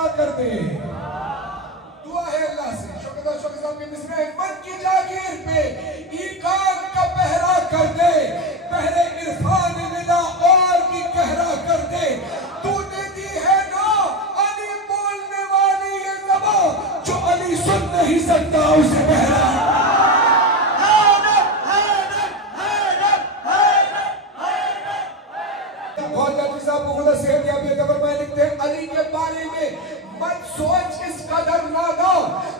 पहरा कर दे। दुआ है अल्लाह से शुक्र साहब के मिसरे मन की जागीर पे ईकान का पहरा कर दे, पहरे इरफान मिला और भी गहरा कर दे। तूने दी है ना अली बोलने वाली ये ज़बान, जो अली सुन नहीं सकता उसे बहरा। लिखते हैं अली के बारे में मत सोच इस कदर नादा,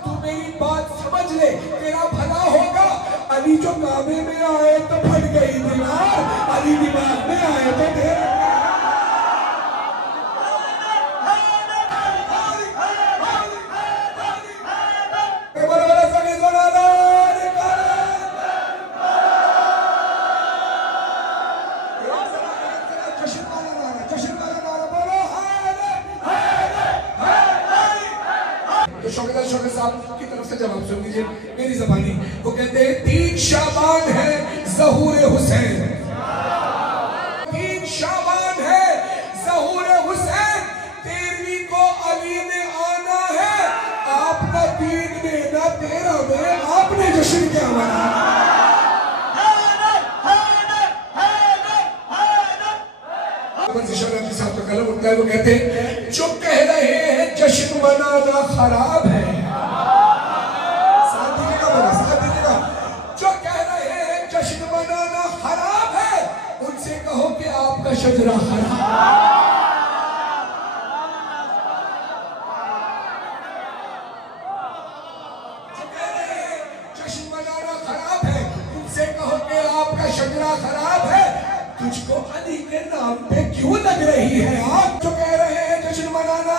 तू मेरी बात समझ ले तेरा भला होगा। अली जो काबे में आए तो फट गई दीवार, अली दिमाग में आए तो ढेर। शौकत साहब की तरफ से जवाब सुन लीजिए मेरी ज़बानी। वो कहते हैं 3 शाबान है ज़हूर हुसैन, 3 शाबान है ज़हूर हुसैन, 13वीं को अली ने आना है। आप ना 3 में ना 13 में आपने जश्न क्या मनाया। साहब का कलम उठता है, वो कहते हैं जो कह रहे हैं जश्न मनाना खराब है, जो कह रहे हैं जश्न मनाना खराब है, उनसे कहो कि आपका शजरा खराब। जो कह रहे हैं जश्न मनाना खराब है, उनसे कहो कि आपका शजरा खराब है। तुझको अली के नाम पे क्यों लग रही है आग? जो कह रहे हैं जश्न मनाना,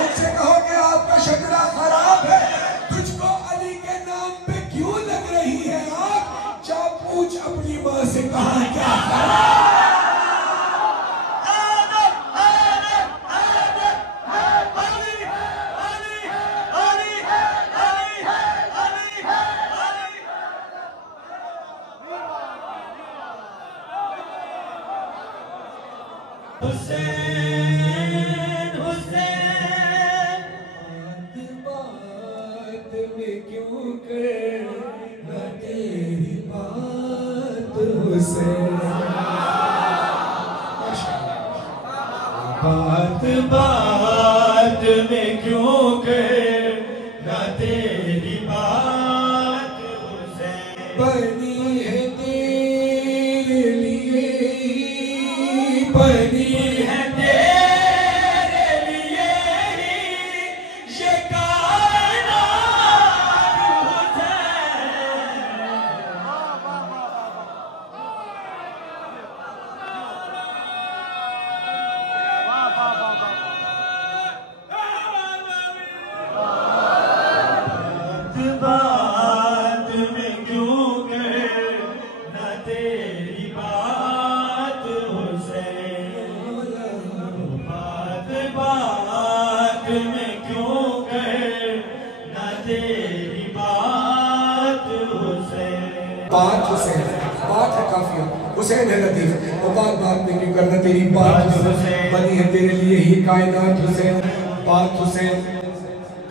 उनसे कहो कि आपका शजरा खराब है। तुझको अली के नाम पे क्यों लग रही है आग? जा पूछ अपनी माँ से कहा क्या खराब। हुसैन हुसैन बात में क्यों करना तेरी बात हुसैन, बात बात में क्यों करना तेरी बात हुसैन। बनी है तेरे लिए, बनी है तेरे लिए ही ये कायनात हुसैन। बात में क्यों करना तेरी बात हुसैन, बात में क्यों करना तेरी बात हुसैन। बात हुसैन, बात है काफिया, हुसैन है लतीफ। और बात में क्यों करना तेरी बात हुसैन, बनी है तेरे लिए ही कायनात हुसैन। बात हुसैन,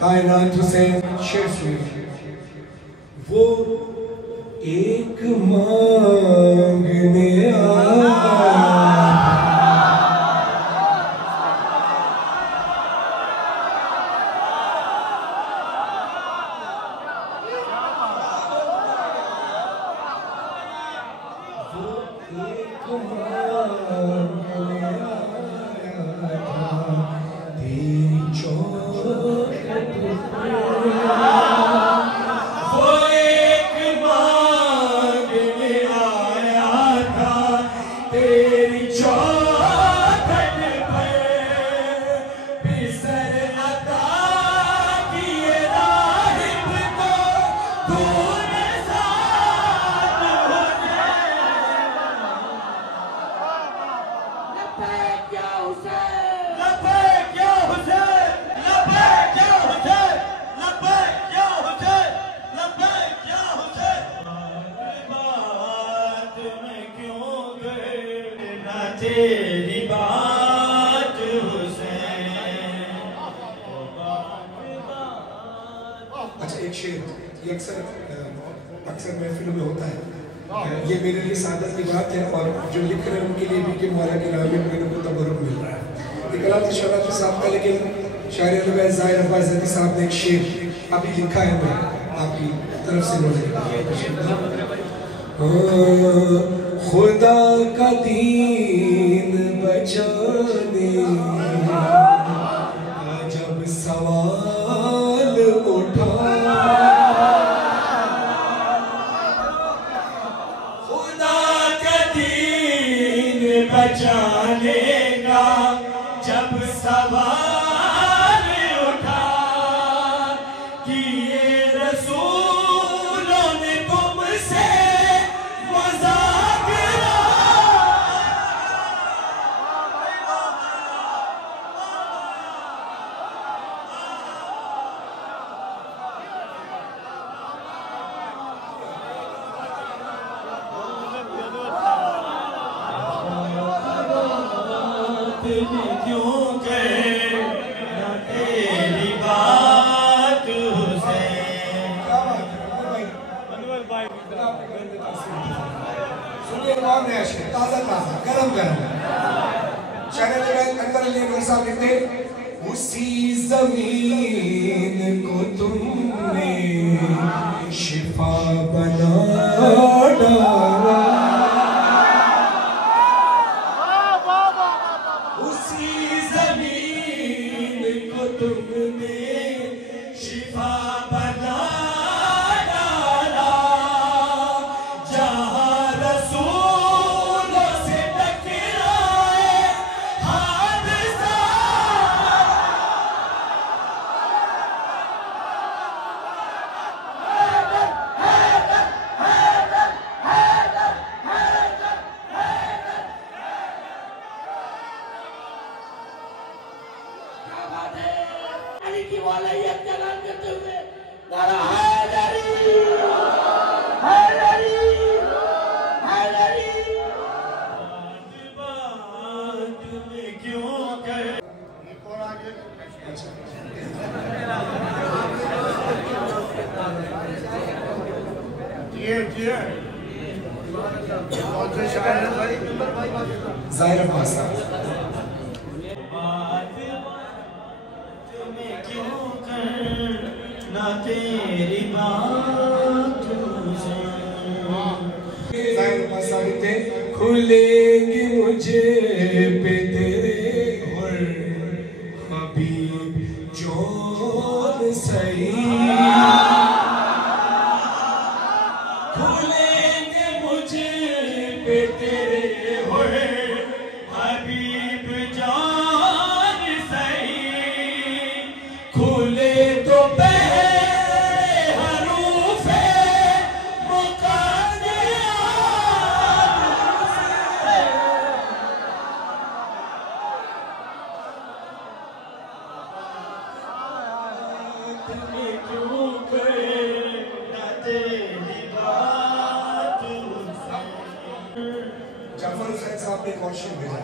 कायनात हुसैन। शेर सुनिए। वो एक मांगने तेरी बात हुसैन, एक शेर, ये अक्सर महफिलों में होता है। ये मेरे लिए सादत की बात है और जो लिख रहे हैं उनके लिए भी कि मौला के नाम में मेरे को तबरुक मिल रहा है। ये कलाम तो शराफी साहब का, लेकिन शायर अब्बास ज़ाहिर अब्बास ज़ैदी साहब ने एक शेर अभी लिखा है, मैं आपकी तरफ से बोल खुदा का दीन बचाने जब सवाल उठा, बचाने का जब सवाल उठा, किए रसूलों ने तुमसे मुज़ाकरा, क्यों कहे ना तेरी बात हुसैन। सुनिए कौन है शेर, ताज़ा ताज़ा गरम गरम। शायर अकबर अली अकबर साहब लिखते, उसी ज़मीन को तुमने शिफा बना डाला, तुमने शिफा बना डाला, जहाँ रसूलों से टकराए हादसा, की वालैयत का नाम करते हुए नारा हैदरी हैदरी हैदरी। बात में क्यों कहे कौन से शायर है भाई? ज़ाहिर अब्बास साहब। क्यों कर ना तेरी बात ज़ाहिर अब्बास साहब लिखते, खुलेंगे मुझे पे तेरे हुर हबीब जौन सही, खुलेंगे मुझे पे तेरे हुर हबीब जान सही, खुले तो पहले हरूफे मुक़द्दरात, क्यों करे ना तेरी बात हुसैन। जाफर हुसैन साहब ने एक और शेर भेजा,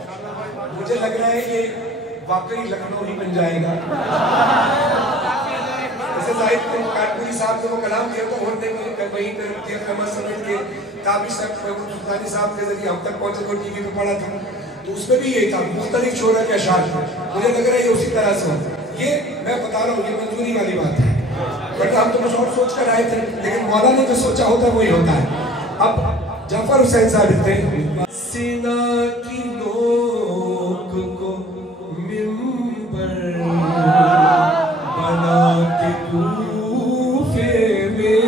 मुझे लग रहा है ये वाकई लखनऊ ही बन जाएगा। जैसे जाहिद काटपुरी साहब ने वो कलाम दिया तो होते वहीं पर समझ के काबिल सुल्तानी साहब के जरिए हम तक पहुंचे तो टीवी पे पड़ा था, तो उसमें भी यही था, मुख्तलिफ शोरा के अशार। मुझे लग रहा है ये उसी तरह से होता। ये मैं बता रहा हूँ, ये मंजूरी वाली बात है, बट हम तो कुछ और सोच कर आए थे, लेकिन मौला ने जो सोचा होता है वही होता है। अब जाफर हुसैन साहब लिखते हैं, सीना की नोक को मिंबर बना के कूफे में,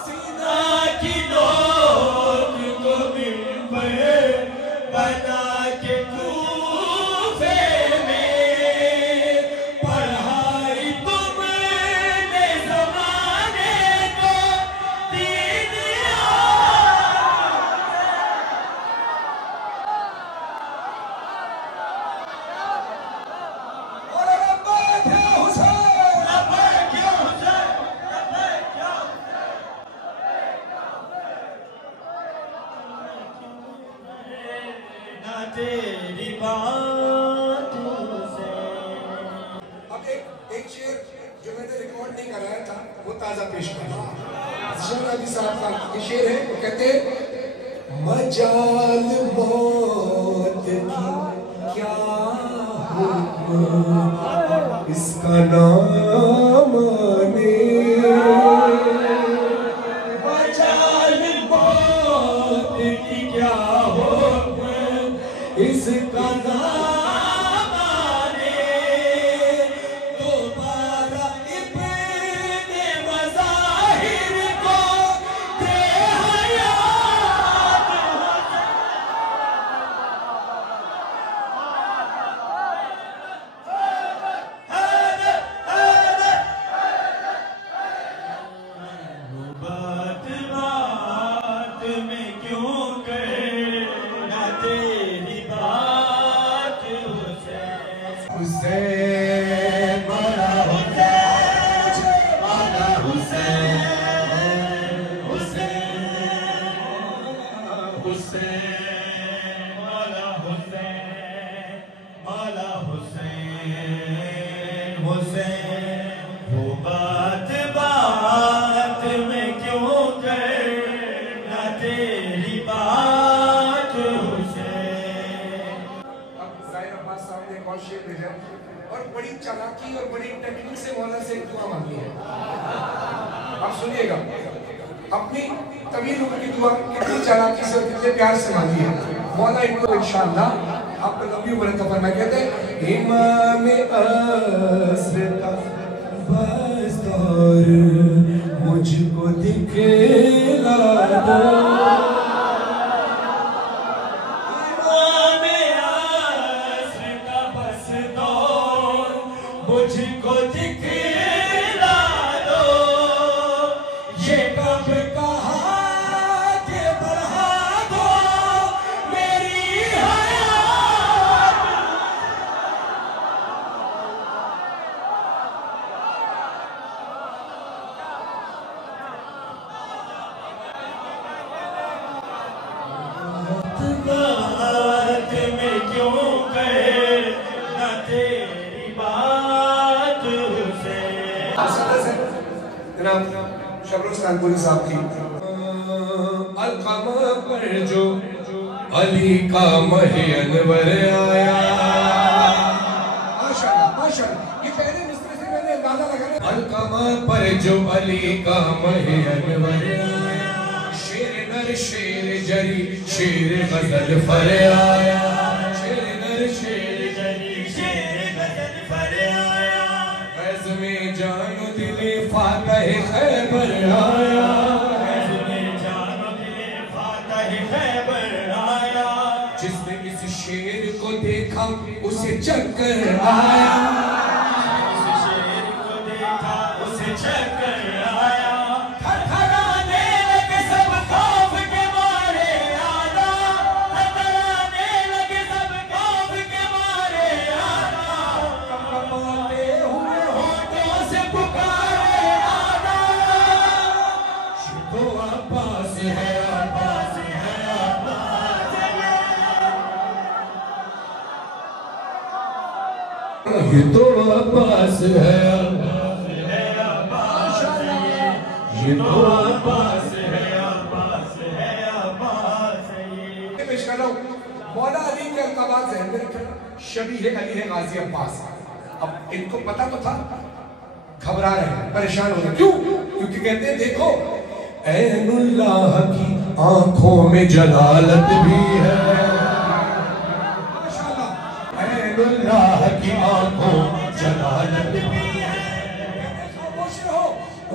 सीना की नोक को मिंबर बना के कूफे में, पढ़ाई तुमने ज़माने को दीन और अब्बास है हुसैन। तेरी बात से कराया था वो ताजा पेश कर रहा जी साहब का ये शेर है। वो कहते मजाल मौत की क्या हुक्म इसका नाम आने, मजाल मौत की क्या हुक्म इसका नाम आने, दोबारा इब्ने मज़ाहिर को दे हयात बात बात में क्यों कहना तेरी बात हुसैन मौला हुसैन मौला हुसैन हुसैन हुसैन मौला हुसैन मौला हुसैन हुसैन वो बात बात में क्यों कहना तेरी बात हुसैन। अब ज़ाहिर अब्बास साहब ने एक और शेर भेजा और बड़ी चालाकी और बड़ी टेक्निक से मौला से एक दुआ मांगी है। आप सुनिएगा, अपनी तवील उम्र की दुआ कितनी चालाकी से और कितने प्यार से मांगी है। मौला इनको इंशाअल्लाह आपको लंबी उम्र का फरमाए। कहते हैं इमाम असर का बस दौर मुझको दिखला दो, मुझको दिखला दो, ये कब कहा कि बढ़ा दो मेरी हयात। बात में क्यों कहे न तेरी बात से। जनाब शबरोज कानपुरी साहब की अलकमा पर जो अली का मही अनवर आया, माशाअल्लाह माशाअल्लाह, ये पहले मिस्र से मैंने अंदाजा लगाया। अलकमा पर जो अली का मही अनवर आया, शेर नर शेर जरी शेर गजल फर आया, शेर नर शेर जरी शेर गजल फर आया, फैज़ में जानो दिले फातह खैबर आया, फैज़ में जानो दिले फातह खैबर आया, जिसने इस शेर को देखा उसे चक्कर आया, इस शेर को देखा उसे चक्कर आया, थरथराने लगे सब खौफ के मारे आदा, थरथराने लगे सब खौफ के मारे आदा, कपकपाते हुए होठों से पुकारे आदा, तो अब्बास है अब्बास है अब्बास ये तो अब्बास है, है अब्बास ये तो अब्बास है अब्बास है अब्बास ये। पेश कर रहा हूँ। मौला अली के अल्काबात ज़हन में रखें, शबीह अली है गाजी अब्बास। अब इनको पता तो था, घबरा रहे हैं, परेशान हो रहे हैं। क्यों? क्योंकि कहते हैं देखो ऐनुल्लाह की आंखों में जलालत भी है, माशाअल्लाह, ऐनुल्लाह की आंखों में जलालत भी है, खामोश रहो,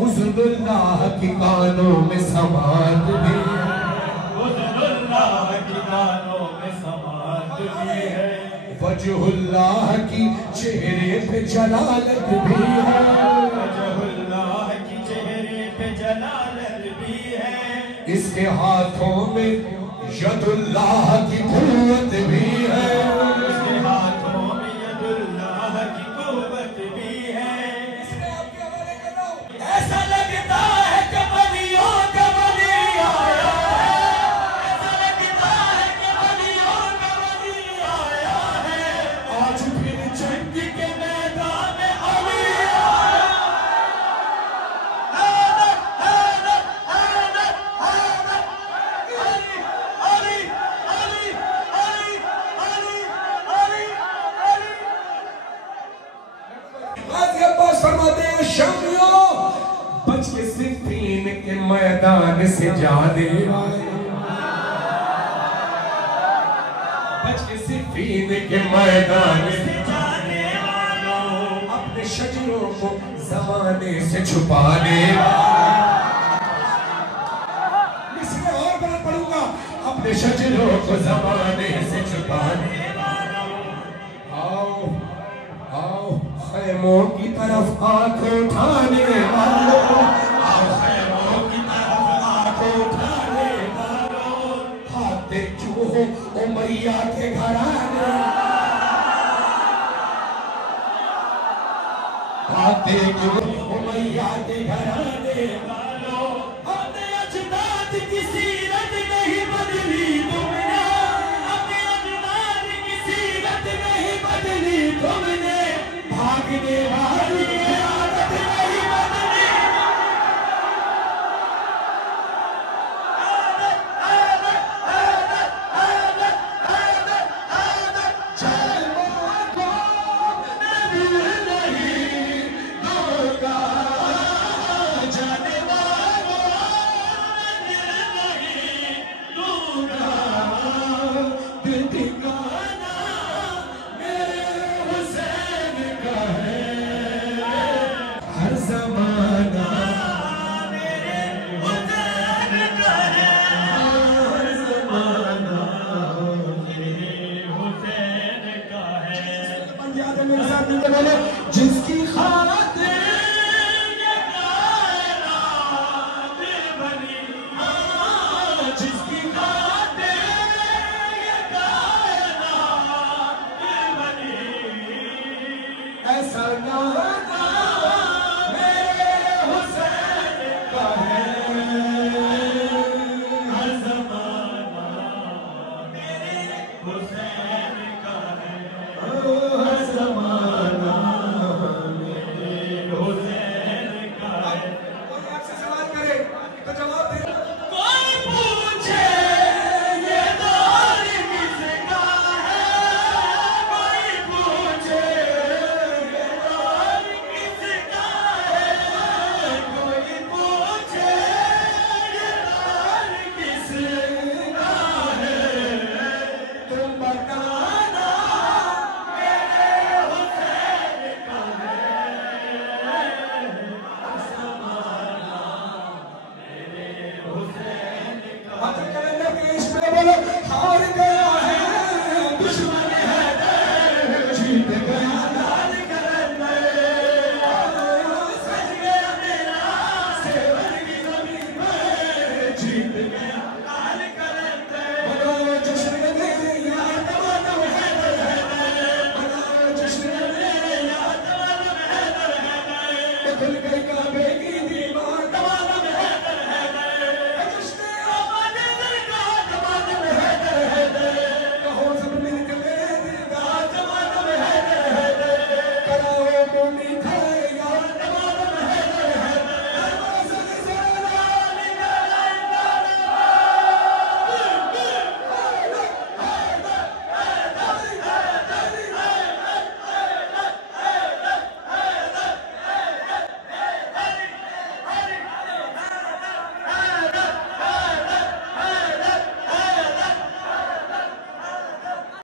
उज़्नुल्लाह की कानों में समात भी है, उज़्नुल्लाह की कानों में समात भी है, वजहुल्लाह की चेहरे पे जलालत भी है, वजहुल्लाह की चेहरे पे जलालत भी है, इसके हाथों में यदुल्लाह की कुव्वत भी है, उसके हाथों में यदुल्लाह की कुव्वत भी है। इसमें आपके हवाले कर रहा हूं। ऐसा लगता है कि वलियों का वली आया है, ऐसा लगता है कि वलियों का वली आया है, आज फिर जंग के मैदान में अली आया। मैदान से जाने बच के सिफीन के मैदान से जाने वालों, अपने शजरों को जमाने से छुपाने इसमें और बात पढ़ूंगा, अपने शजरों को जमाने से छुपाने वालों, आओ आओ खैमों की तरफ आंख उठाने वालों, आओ खैमों की तरफ आंख उठाने वालों, भागते क्यों हो उमैया के घराने, भागते क्यों उमैया के घराने वालों, अपने अजदाद की सीरत नहीं बदली तुमने, अपने अजदाद की सीरत नहीं बदली तुमने, भागने वाली आदत नहीं बदली, जिसकी खातिर ये कायनात बनी, जिसकी खातिर ये कायनात बनी, ऐसा नाता मेरे हुसैन का है, हर ज़माना मेरे हुसैन का है, हर ज़माना हार गया